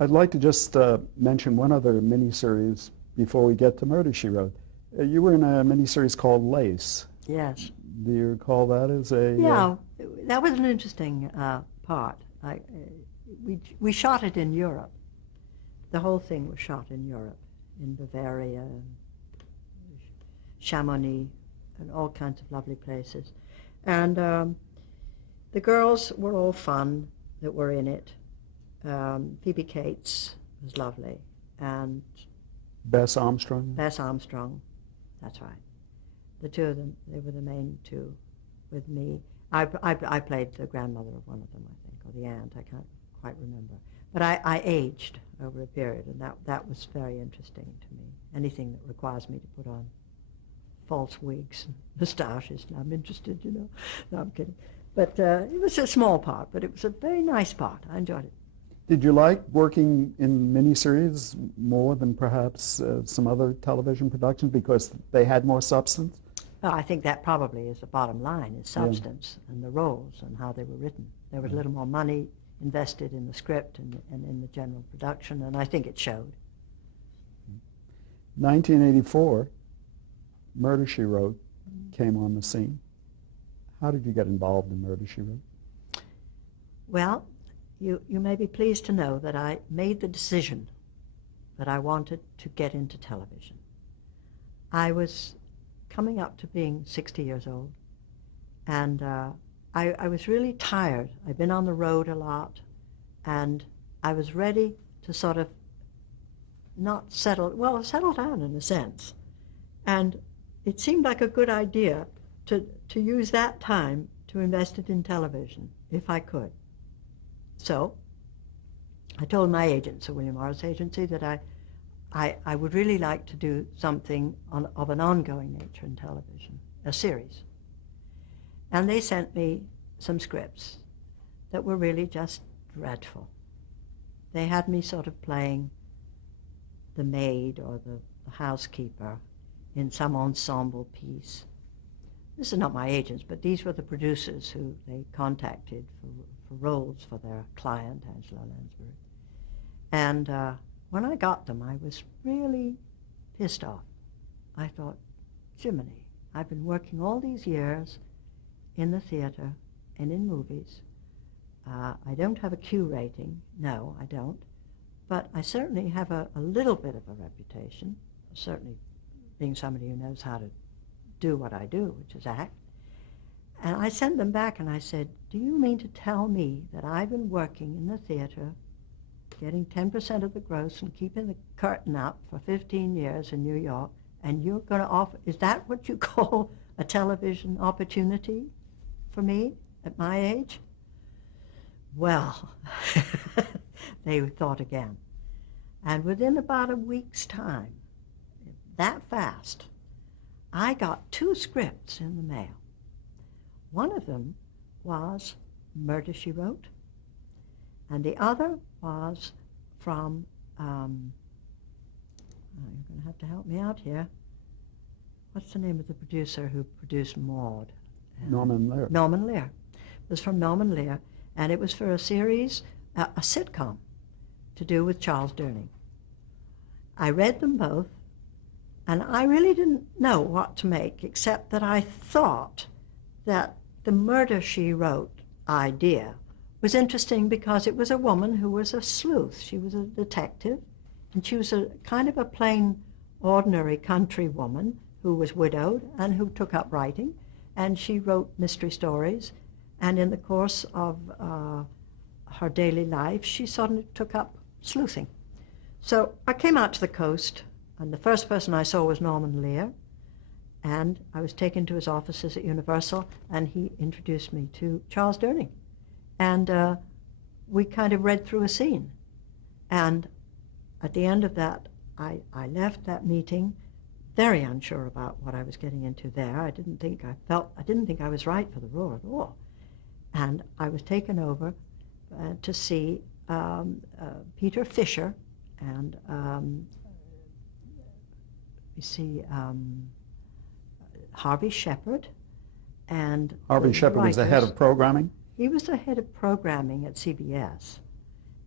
I'd like to just mention one other miniseries before we get to Murder, She Wrote. You were in a miniseries called Lace. Yes. Do you recall that as a... Yeah, that was an interesting part. We shot it in Europe. The whole thing was shot in Europe, in Bavaria, Chamonix, and all kinds of lovely places. And the girls were all fun that were in it. Phoebe Cates was lovely, and Bess Armstrong? Bess Armstrong, that's right. The two of them, they were the main two with me. I played the grandmother of one of them, I think, or the aunt, I can't quite remember. But I aged over a period, and that was very interesting to me. Anything that requires me to put on false wigs and moustaches, and I'm interested, you know. No, I'm kidding. But it was a small part, but it was a very nice part. I enjoyed it. Did you like working in miniseries more than perhaps some other television productions because they had more substance? Well, I think that probably is the bottom line, is substance and the roles and how they were written. There was a little more money invested in the script and in the general production, and I think it showed. 1984, Murder, She Wrote came on the scene. How did you get involved in Murder, She Wrote? Well, you may be pleased to know that I made the decision that I wanted to get into television. I was coming up to being 60 years old, and I was really tired. I'd been on the road a lot, and I was ready to sort of not settle down in a sense. And it seemed like a good idea to use that time to invest it in television, if I could. So I told my agent, Sir William Morris Agency, that I would really like to do something of an ongoing nature in television, a series. And they sent me some scripts that were really just dreadful. They had me sort of playing the maid or the housekeeper in some ensemble piece. This is not my agents, but these were the producers who they contacted for roles for their client, Angela Lansbury. And when I got them, I was really pissed off. I thought, Jiminy, I've been working all these years in the theater and in movies. I don't have a Q rating. No, I don't. But I certainly have a little bit of a reputation, certainly being somebody who knows how to do what I do, which is act. And I sent them back and I said, do you mean to tell me that I've been working in the theater, getting 10% of the gross and keeping the curtain up for 15 years in New York, and you're going to offer, is that what you call a television opportunity for me at my age? Well, they thought again. And within about a week's time, that fast, I got 2 scripts in the mail. One of them was Murder, She Wrote, and the other was from, you're going to have to help me out here. What's the name of the producer who produced Maude? Norman Lear. Norman Lear. It was from Norman Lear, and it was for a series, a sitcom, to do with Charles Durning. I read them both, and I really didn't know what to make, except that I thought that the Murder, She Wrote idea was interesting because it was a woman who was a sleuth. She was a detective, and she was a kind of a plain, ordinary country woman who was widowed and who took up writing, and she wrote mystery stories, and in the course of her daily life, she suddenly took up sleuthing. So I came out to the coast, and the first person I saw was Norman Lear, and I was taken to his offices at Universal, and he introduced me to Charles Durning. And we kind of read through a scene. And at the end of that, I left that meeting very unsure about what I was getting into there. I didn't think I was right for the role at all. And I was taken over to see Peter Fisher and Harvey Shepard. And Harvey Shepard was the head of programming? He was the head of programming at CBS.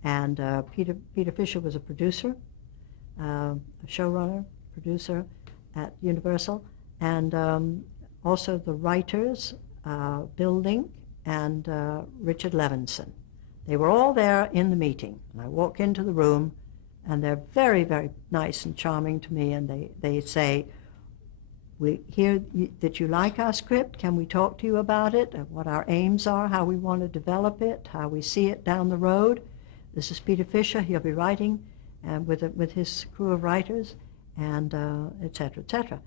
And Peter Fisher was a producer, a showrunner, producer at Universal, and also the writers, Bill and Richard Levinson. They were all there in the meeting. And I walk into the room, and they're very, very nice and charming to me, and they say, we hear that you like our script. Can we talk to you about it, what our aims are, how we want to develop it, how we see it down the road? This is Peter Fisher. He'll be writing with his crew of writers, and et cetera, et cetera.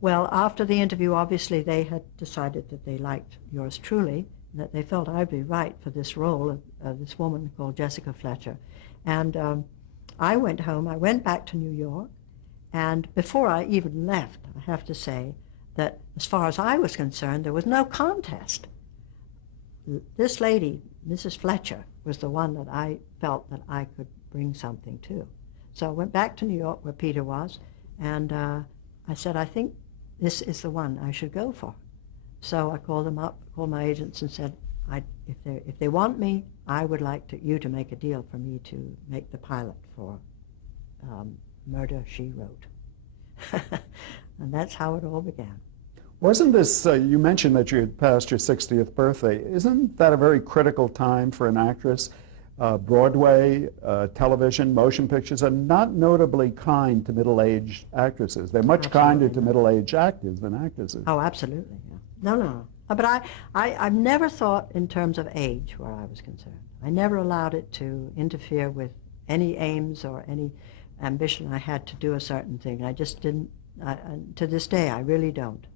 Well, after the interview, obviously, they had decided that they liked yours truly, and that they felt I'd be right for this role of this woman called Jessica Fletcher. And I went home. I went back to New York, and before I even left, I have to say that as far as I was concerned, there was no contest. This lady, Mrs. Fletcher, was the one that I felt that I could bring something to. So I went back to New York where Peter was, and I said, I think this is the one I should go for. So I called them up, called my agents, and said, if they want me, I would like you to make a deal for me to make the pilot for Murder, She Wrote. And that's how it all began. Wasn't this, you mentioned that you had passed your 60th birthday. Isn't that a very critical time for an actress? Broadway, television, motion pictures are not notably kind to middle-aged actresses. They're much kinder to middle-aged actors than actresses. Oh, absolutely. Yeah. No. But I've never thought in terms of age where I was concerned. I never allowed it to interfere with any aims or any ambition I had to do a certain thing. I just didn't, to this day, I really don't,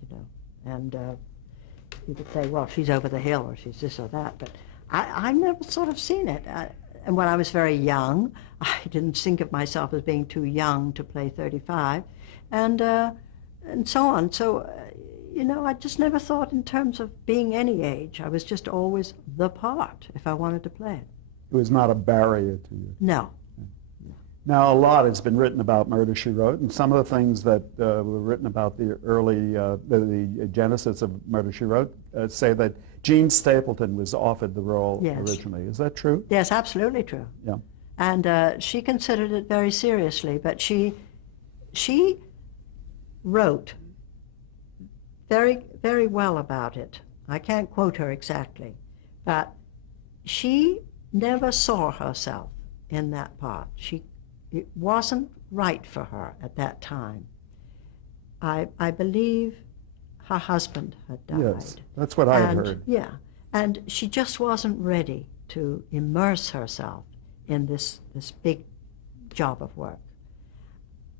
you know. And you could say, well, she's over the hill or she's this or that, but I never sort of seen it. And when I was very young, I didn't think of myself as being too young to play 35, and so on. So, you know, I just never thought in terms of being any age. I was just always the part if I wanted to play it. It was not a barrier to you. No. Now, a lot has been written about Murder, She Wrote, and some of the things that were written about the early, the genesis of Murder, She Wrote, say that Jean Stapleton was offered the role originally. Is that true? Yes, absolutely true. Yeah. And she considered it very seriously, but she wrote very, very well about it. I can't quote her exactly, but she never saw herself in that part. It wasn't right for her at that time. I believe her husband had died. Yes, that's what I had heard. Yeah, and she just wasn't ready to immerse herself in this big job of work.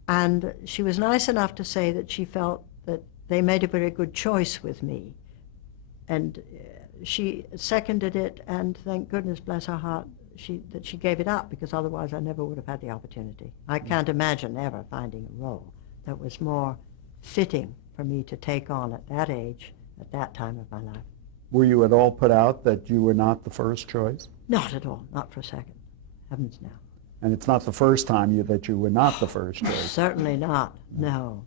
And she was nice enough to say that she felt that they made a very good choice with me. And she seconded it, and thank goodness, bless her heart, that she gave it up, because otherwise I never would have had the opportunity. I can't imagine ever finding a role that was more fitting for me to take on at that age, at that time of my life. Were you at all put out that you were not the first choice? Not at all, not for a second. Heavens no. And it's not the first time that you were not the first choice. Certainly not. No.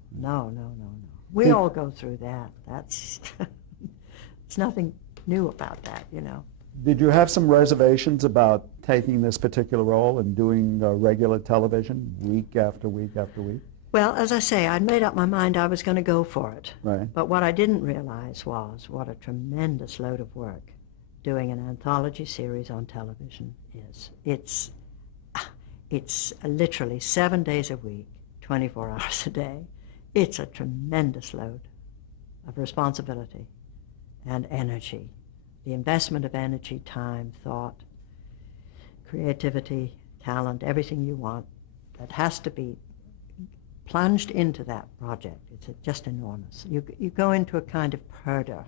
We all go through that. That's, it's nothing new about that, you know. Did you have some reservations about taking this particular role and doing regular television week after week after week? Well, as I say, I'd made up my mind I was going to go for it. Right. But what I didn't realize was what a tremendous load of work doing an anthology series on television is. It's literally 7 days a week, 24 hours a day. It's a tremendous load of responsibility and energy. The investment of energy, time, thought, creativity, talent, everything you want, that has to be plunged into that project. It's just enormous. You go into a kind of purdah,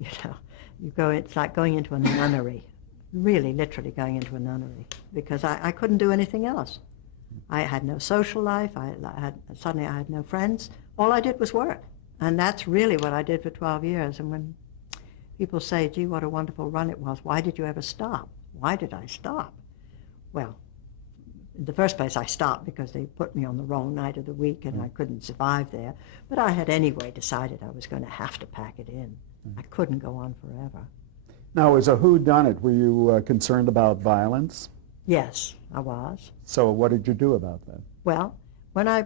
you know. It's like going into a nunnery, really literally going into a nunnery, because I couldn't do anything else. I had no social life. Suddenly I had no friends. All I did was work. And that's really what I did for 12 years. And when people say, gee, what a wonderful run it was, why did you ever stop? Why did I stop? Well, in the first place, I stopped because they put me on the wrong night of the week and I couldn't survive there. But I had anyway decided I was going to have to pack it in. I couldn't go on forever. Now, as a whodunit, were you concerned about violence? Yes, I was. So what did you do about that? Well, when I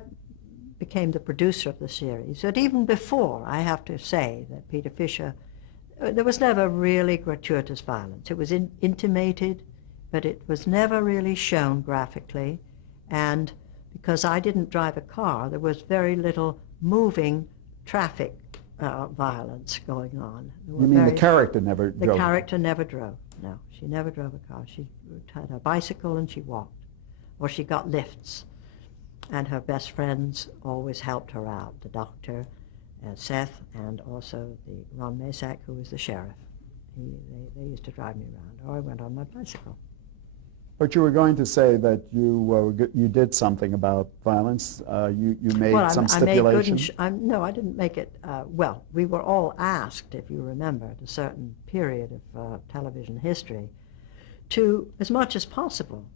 became the producer of the series, but even before, I have to say that Peter Fisher, there was never really gratuitous violence. It was intimated, but it was never really shown graphically. And because I didn't drive a car, there was very little moving traffic violence going on. You mean the character never drove? The character never drove, no. She never drove a car. She had a bicycle and she walked, or she got lifts. And her best friends always helped her out, the doctor, Seth, and also the Ron Masak, who was the sheriff. They used to drive me around, or I went on my bicycle. But you were going to say that you did something about violence. You made some stipulation. No, I didn't make it. Well, we were all asked, if you remember, at a certain period of television history, to, as much as possible,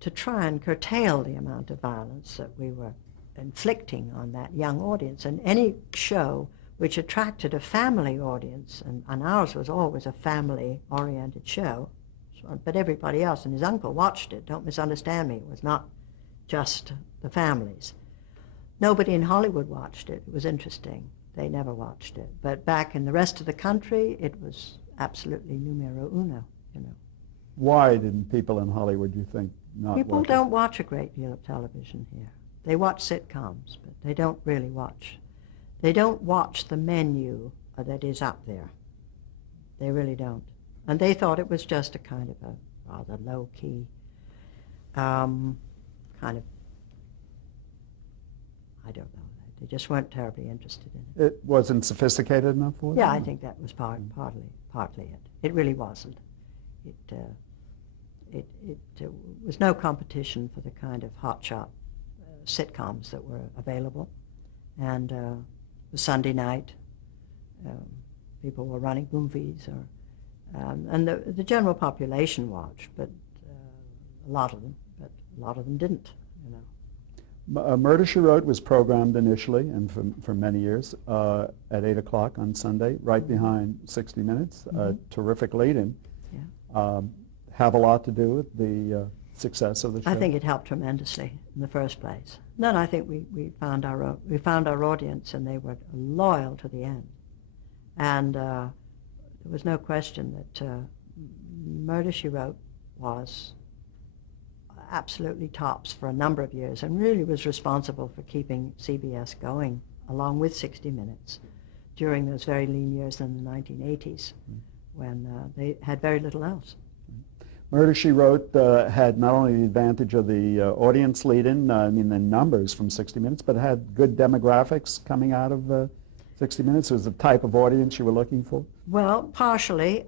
to try and curtail the amount of violence that we were inflicting on that young audience. And any show which attracted a family audience, and ours was always a family-oriented show, but everybody else and his uncle watched it. Don't misunderstand me. It was not just the families. Nobody in Hollywood watched it. It was interesting. They never watched it. But back in the rest of the country, it was absolutely numero uno, you know. Why didn't people in Hollywood, you think, not People watch don't watch a great deal of television here. They watch sitcoms, but they don't really watch. They don't watch the menu that is up there. They really don't. And they thought it was just a kind of a rather low-key kind of, I don't know. They just weren't terribly interested in it. It wasn't sophisticated enough for them? Yeah, I think that was partly it. It really wasn't. It was no competition for the kind of hotshot sitcoms that were available. And it was Sunday night. People were running movies, or and the general population watched, but a lot of them didn't, you know. Murder, She Wrote was programmed initially and for many years at 8 o'clock on Sunday, right behind 60 Minutes. Terrific lead-in. Yeah. Have a lot to do with the success of the show? I think it helped tremendously in the first place. Then I think we found our audience, and they were loyal to the end. And there was no question that Murder, She Wrote was absolutely tops for a number of years, and really was responsible for keeping CBS going, along with 60 Minutes, during those very lean years in the 1980s, when they had very little else. Murder, She Wrote had not only the advantage of the audience lead-in, I mean the numbers from 60 Minutes, but had good demographics coming out of 60 Minutes. It was the type of audience you were looking for? Well, partially.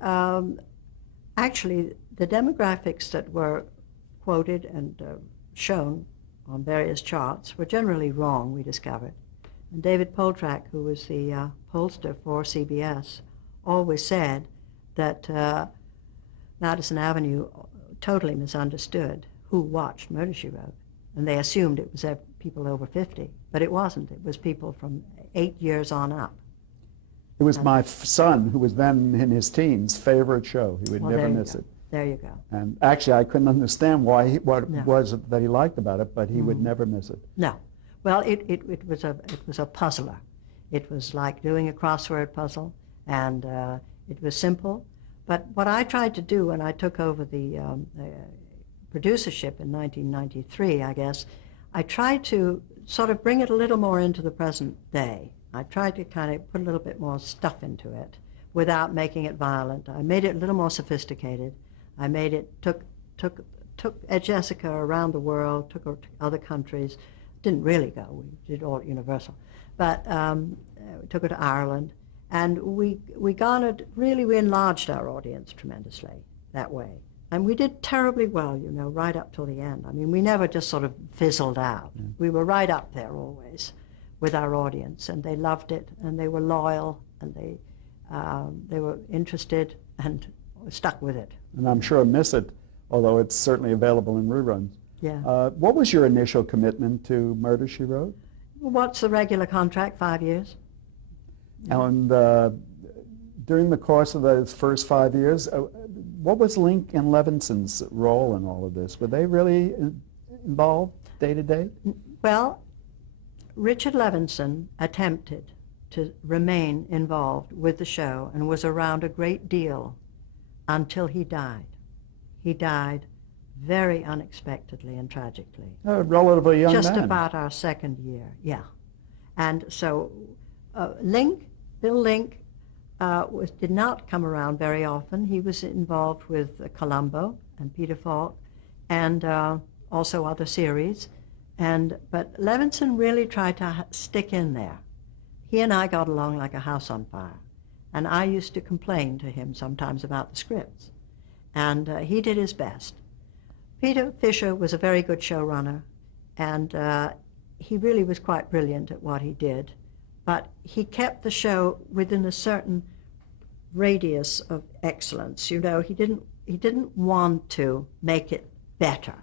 Actually, the demographics that were quoted and shown on various charts were generally wrong, we discovered. And David Poltrak, who was the pollster for CBS, always said that Madison Avenue totally misunderstood who watched Murder, She Wrote. And they assumed it was people over 50, but it wasn't. It was people from 8 years on up. It was my son, who was then in his teens, favorite show. He would never miss it. There you go. And actually, I couldn't understand what it was that he liked about it, but he would never miss it. No. Well, it was a puzzler. It was like doing a crossword puzzle, and it was simple. But what I tried to do when I took over the producership in 1993, I guess, I tried to sort of bring it a little more into the present day. I tried to kind of put a little bit more stuff into it without making it violent. I made it a little more sophisticated. I made it, took Jessica around the world, took her to other countries. Didn't really go, we did all at Universal. But we took her to Ireland. And we enlarged our audience tremendously that way. And we did terribly well, you know, right up till the end. I mean, we never just sort of fizzled out. We were right up there always with our audience, and they loved it, and they were loyal, and they were interested and stuck with it. And I'm sure miss it, although it's certainly available in reruns. Yeah. What was your initial commitment to Murder, She Wrote? What's the regular contract? 5 years. And during the course of those first 5 years, What was Link and Levinson's role in all of this? Were they really involved day to day? Well, Richard Levinson attempted to remain involved with the show and was around a great deal until he died. He died very unexpectedly and tragically. A relatively young Just man. about our second year, yeah. And so Bill Link, did not come around very often. He was involved with Columbo and Peter Falk and also other series. But Levinson really tried to stick in there. He and I got along like a house on fire. And I used to complain to him sometimes about the scripts. And he did his best. Peter Fisher was a very good showrunner, and he really was quite brilliant at what he did. But he kept the show within a certain radius of excellence. You know, he didn't want to make it better.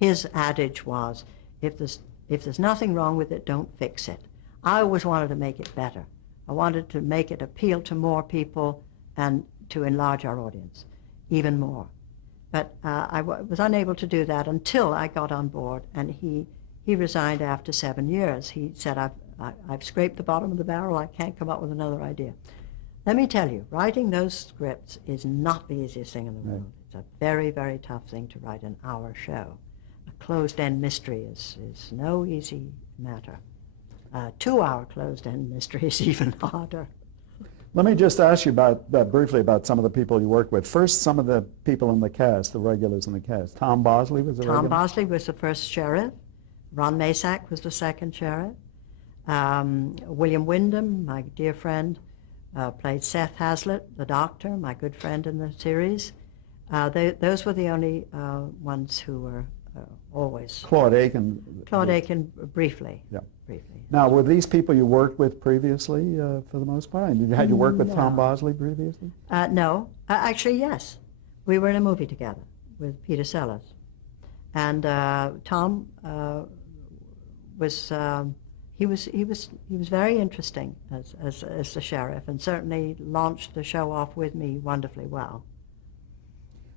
His adage was, if there's nothing wrong with it, don't fix it. I always wanted to make it better. I wanted to make it appeal to more people and to enlarge our audience even more. But I was unable to do that until I got on board, and he resigned after 7 years. He said, I've scraped the bottom of the barrel. I can't come up with another idea. Let me tell you, writing those scripts is not the easiest thing in the world. It's a very, very tough thing to write an hour show. A closed-end mystery is no easy matter. 2-hour closed-end mystery is even harder. Let me just ask you briefly about some of the people you worked with. First, some of the people in the cast, the regulars in the cast. Tom Bosley was a regular? Tom Bosley was the first sheriff. Ron Masak was the second sheriff. William Wyndham, my dear friend, played Seth Hazlitt, the doctor, my good friend in the series. Those were the only ones who were always. Claude Aiken. Claude Aiken, briefly. Yeah. Briefly. Now, were these people you worked with previously, for the most part? And had you worked with Tom Bosley previously? No. Actually, yes. We were in a movie together with Peter Sellers. And Tom was very interesting as the sheriff, and certainly launched the show off with me wonderfully well.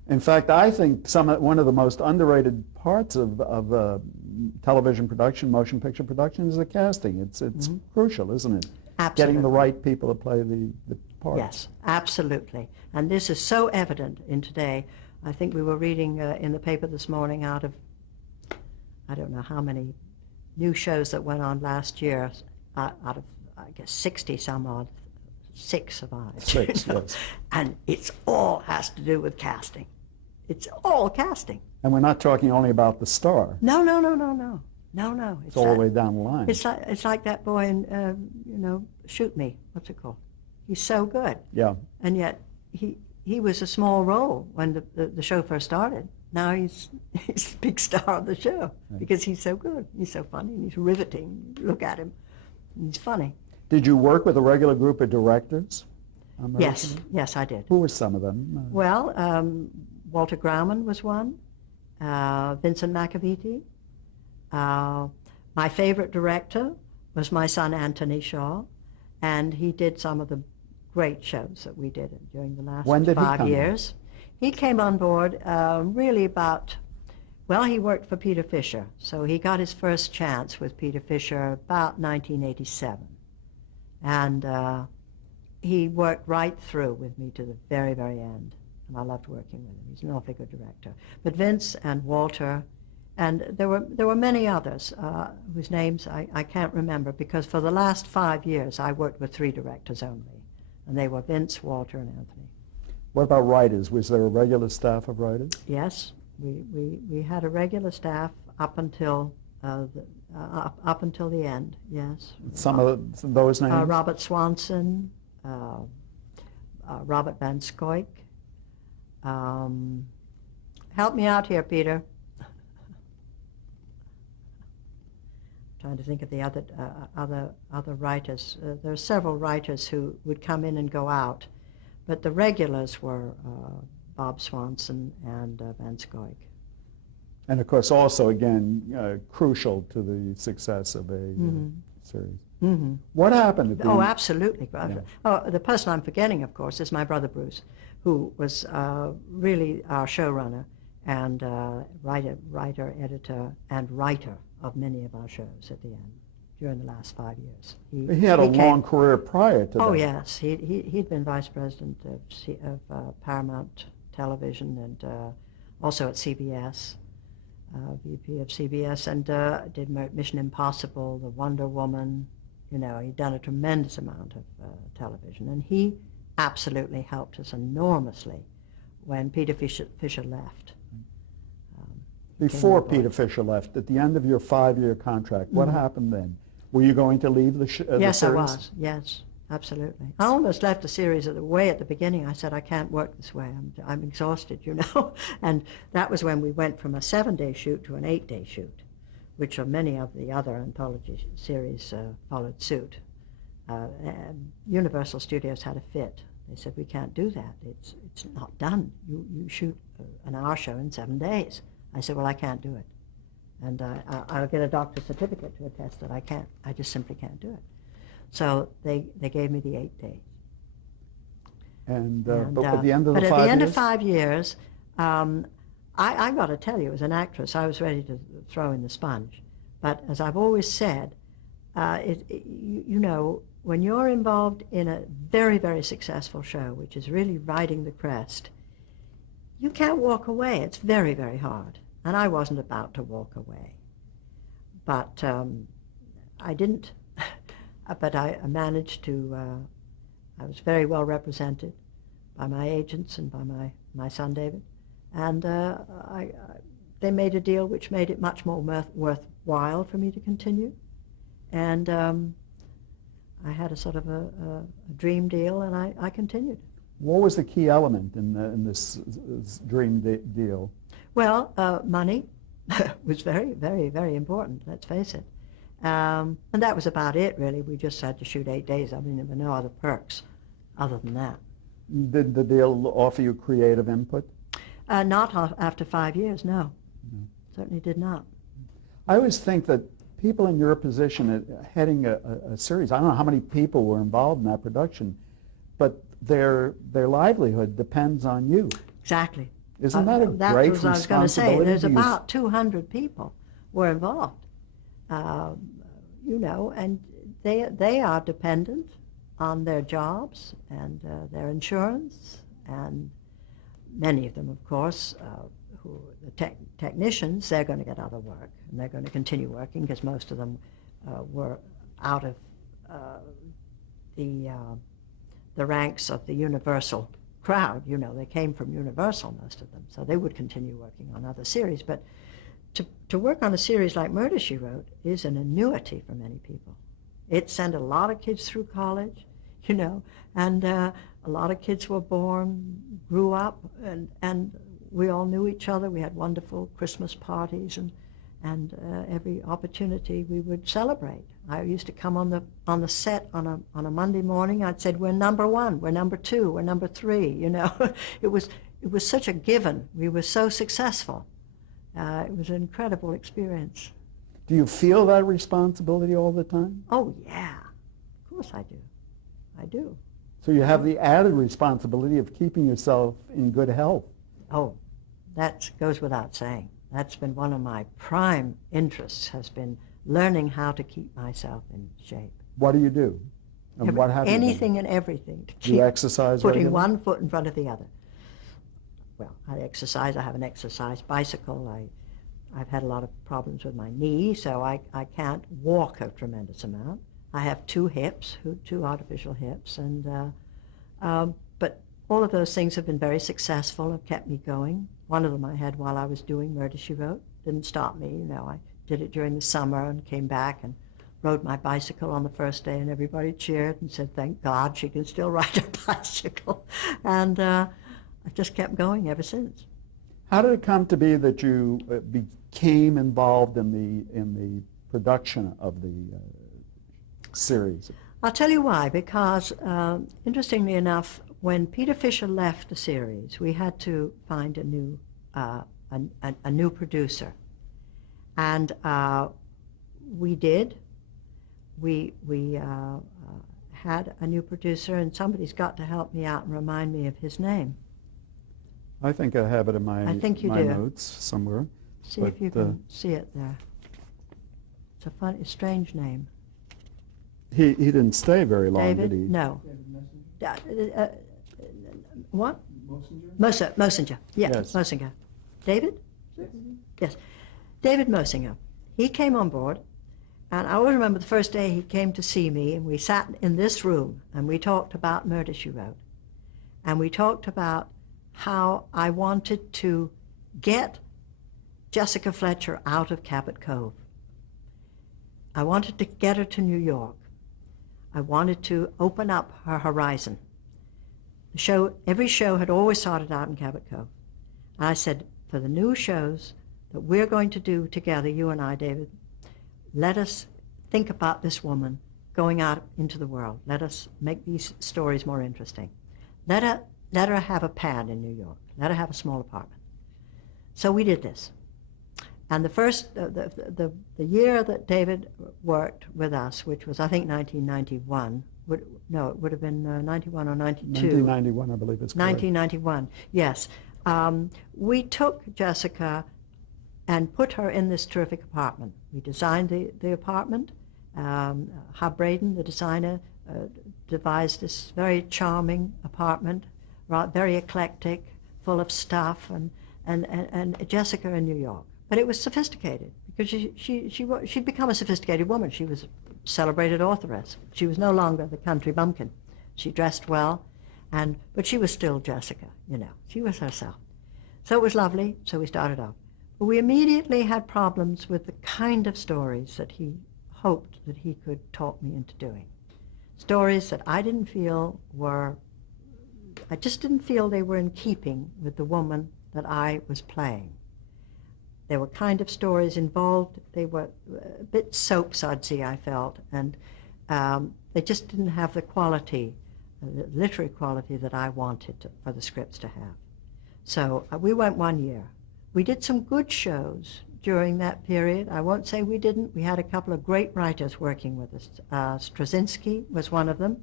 In fact, I think one of the most underrated parts of television production, motion picture production, is the casting. It's crucial, isn't it? Absolutely. Getting the right people to play the parts. Yes, absolutely. And this is so evident in today. I think we were reading in the paper this morning out of, I don't know how many new shows that went on last year, out of, I guess, 60 some odd, 6 survived. 6, yes. And it's all has to do with casting. It's all casting. And we're not talking only about the star. No. It's all the way down the line. It's like that boy in, Shoot Me. What's it called? He's so good. Yeah. And yet he was a small role when the show first started. Now he's the big star of the show because he's so good. He's so funny and he's riveting. Look at him. He's funny. Did you work with a regular group of directors? Yes, I did. Who were some of them? Well, Walter Grauman was one. Vincent McAvity. My favorite director was my son Anthony Shaw, and he did some of the great shows that we did during the last 5 years. He came on board really he worked for Peter Fisher, so he got his first chance with Peter Fisher about 1987. And he worked right through with me to the very, very end, and I loved working with him. He's an awfully good director. But Vince and Walter, and there were many others whose names I can't remember, because for the last 5 years I worked with 3 directors only, and they were Vince, Walter, and Anthony. What about writers? Was there a regular staff of writers? Yes, we had a regular staff up until the end. Yes. Some of those names. Robert Swanson, Robert Van Scoik. Help me out here, Peter. Trying to think of the other writers. There are several writers who would come in and go out, but the regulars were Bob Swanson and Van Scoik. And of course, also again, crucial to the success of a series. Mm-hmm. What happened at the Oh, end? absolutely. Yeah. Oh, the person I'm forgetting, of course, is my brother Bruce, who was really our showrunner and writer, editor, and writer of many of our shows at the end during the last 5 years. He had a long career prior to that. Oh, yes. He'd been vice president of Paramount Television and also at CBS, VP of CBS, and did Mission Impossible, The Wonder Woman. You know, he'd done a tremendous amount of television, and he absolutely helped us enormously when Peter Fisher left. Before Peter Fisher left, at the end of your 5-year contract, what happened then? Were you going to leave the series? Yes, I was. Yes, absolutely. I almost left the series at the beginning. I said, I can't work this way. I'm exhausted, you know. And that was when we went from a 7-day shoot to an 8-day shoot, which many of the other anthology series followed suit. Universal Studios had a fit. They said, we can't do that. It's not done. You shoot an hour show in 7 days. I said, well, I can't do it. And I'll get a doctor's certificate to attest that I can't. I just simply can't do it. So they gave me the 8 days. But at the end of the 5 years? But at the end of 5 years, I got to tell you, as an actress, I was ready to throw in the sponge. But as I've always said, you know, when you're involved in a very, very successful show, which is really riding the crest, you can't walk away. It's very, very hard. And I wasn't about to walk away. But I didn't. But I managed to, I was very well represented by my agents and by my son David. And they made a deal which made it much more worthwhile for me to continue. And I had a sort of a dream deal, and I continued. What was the key element in this dream deal? Well, money was very, very, very important, let's face it. And that was about it, really. We just had to shoot 8 days. I mean, there were no other perks other than that. Did the deal offer you creative input? Not after 5 years, no. Certainly did not. I always think that people in your position heading a series, I don't know how many people were involved in that production, but their livelihood depends on you. Exactly. Isn't that a great responsibility? That's what I was going to say. There's about 200 people were involved, you know, and they are dependent on their jobs and their insurance, and many of them, of course, who the technicians, they're going to get other work, and they're going to continue working because most of them were out of the ranks of the Universal crowd. You know, they came from Universal, most of them, so they would continue working on other series. But to work on a series like Murder, She Wrote is an annuity for many people. It sent a lot of kids through college, you know, and a lot of kids were born, grew up, and we all knew each other. We had wonderful Christmas parties, and every opportunity we would celebrate. I used to come on the set on a Monday morning. I'd say, we're number 1, we're number 2, we're number 3. You know, it was such a given. We were so successful. It was an incredible experience. Do you feel that responsibility all the time? Oh yeah, of course I do. I do. So you have the added responsibility of keeping yourself in good health. Oh, that goes without saying. That's been one of my prime interests, has been learning how to keep myself in shape. What do you do? And what have anything and everything to keep you exercise putting regularly? one foot in front of the other. Well, I exercise. I have an exercise bicycle. I've had a lot of problems with my knee, so I can't walk a tremendous amount. I have 2 hips, 2 artificial hips, and but all of those things have been very successful, have kept me going. One of them I had while I was doing Murder, She Wrote. Didn't stop me, you know. I did it during the summer and came back and rode my bicycle on the first day, and everybody cheered and said, thank God she can still ride her bicycle. And I've just kept going ever since. How did it come to be that you became involved in the production of the series? I'll tell you why, because interestingly enough, when Peter Fisher left the series, we had to find a new producer, and we did. we had a new producer, and somebody's got to help me out and remind me of his name. I think I have it in my I think you my do. notes somewhere. See if you can see it there. It's a funny, strange name. He didn't stay very long, David? did he? No. What? Mosinger. Yeah, Yes. Mosinger. David? Yes. David Mosinger. He came on board, and I always remember the first day he came to see me, and we sat in this room, and we talked about Murder, She Wrote. And we talked about how I wanted to get Jessica Fletcher out of Cabot Cove. I wanted to get her to New York. I wanted to open up her horizon. Every show had always started out in Cabot Cove. And I said, for the new shows that we're going to do together, you and I, David, let us think about this woman going out into the world. Let us make these stories more interesting. Let her have a pad in New York. Let her have a small apartment. So we did this. And the year that David worked with us, which was, I think, 1991, it would have been 91 or 92. 1991, I believe it's correct. 1991, yes. We took Jessica and put her in this terrific apartment. We designed the apartment. Hub Braden, the designer, devised this very charming apartment, very eclectic, full of stuff, and Jessica in New York. But it was sophisticated because she'd become a sophisticated woman. She was a celebrated authoress. She was no longer the country bumpkin. She dressed well, but she was still Jessica, you know. She was herself. So it was lovely, so we started off. But we immediately had problems with the kind of stories that he hoped that he could talk me into doing. Stories that I just didn't feel they were in keeping with the woman that I was playing. There were kind of stories involved. They were a bit soap-sudsy, I felt, and they just didn't have the quality, the literary quality that I wanted for the scripts to have. So we went 1 year. We did some good shows during that period. I won't say we didn't. We had a couple of great writers working with us. Straczynski was one of them,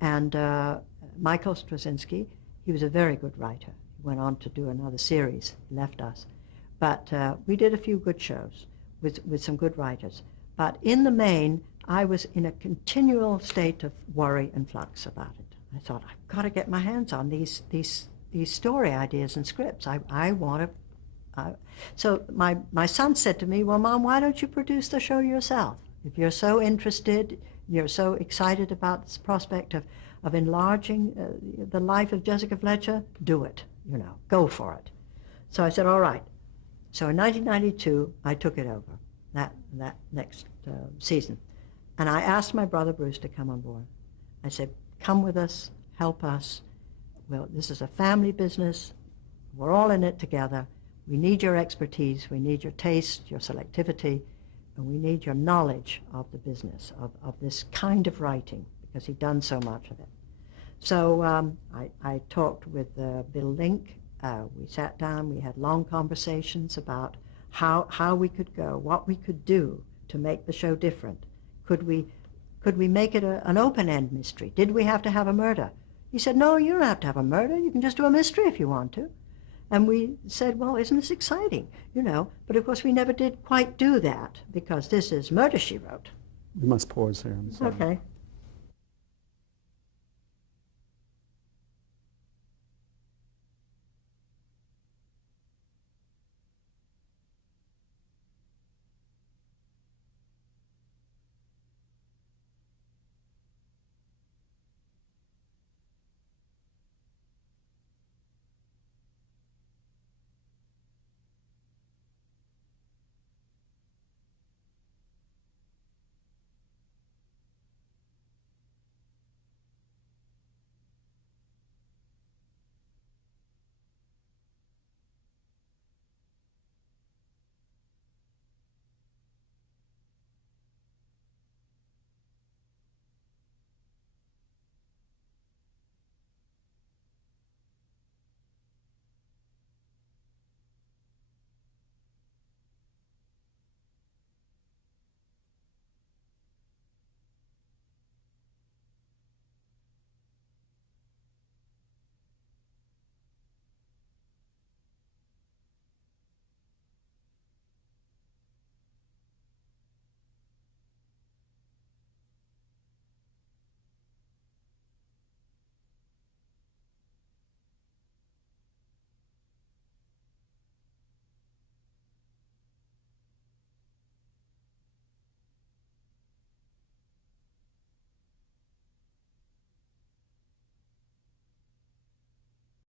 and Michael Straczynski. He was a very good writer. Went on to do another series, left us. But we did a few good shows with some good writers. But in the main, I was in a continual state of worry and flux about it. I thought, I've got to get my hands on these story ideas and scripts. I want to. So my son said to me, well, Mom, why don't you produce the show yourself? If you're so interested, you're so excited about this prospect of enlarging the life of Jessica Fletcher, do it. You know, go for it. So I said, all right. So in 1992, I took it over, that next season. And I asked my brother Bruce to come on board. I said, come with us, help us. Well, this is a family business. We're all in it together. We need your expertise. We need your taste, your selectivity, and we need your knowledge of the business, of this kind of writing, because he'd done so much of it. So I talked with Bill Link. We sat down. We had long conversations about how we could go, what we could do to make the show different. Could we make it an open-end mystery? Did we have to have a murder? He said, no, you don't have to have a murder. You can just do a mystery if you want to. And we said, well, isn't this exciting? You know, but of course we never did quite do that because this is Murder, She Wrote. We must pause here. I'm sorry. Okay.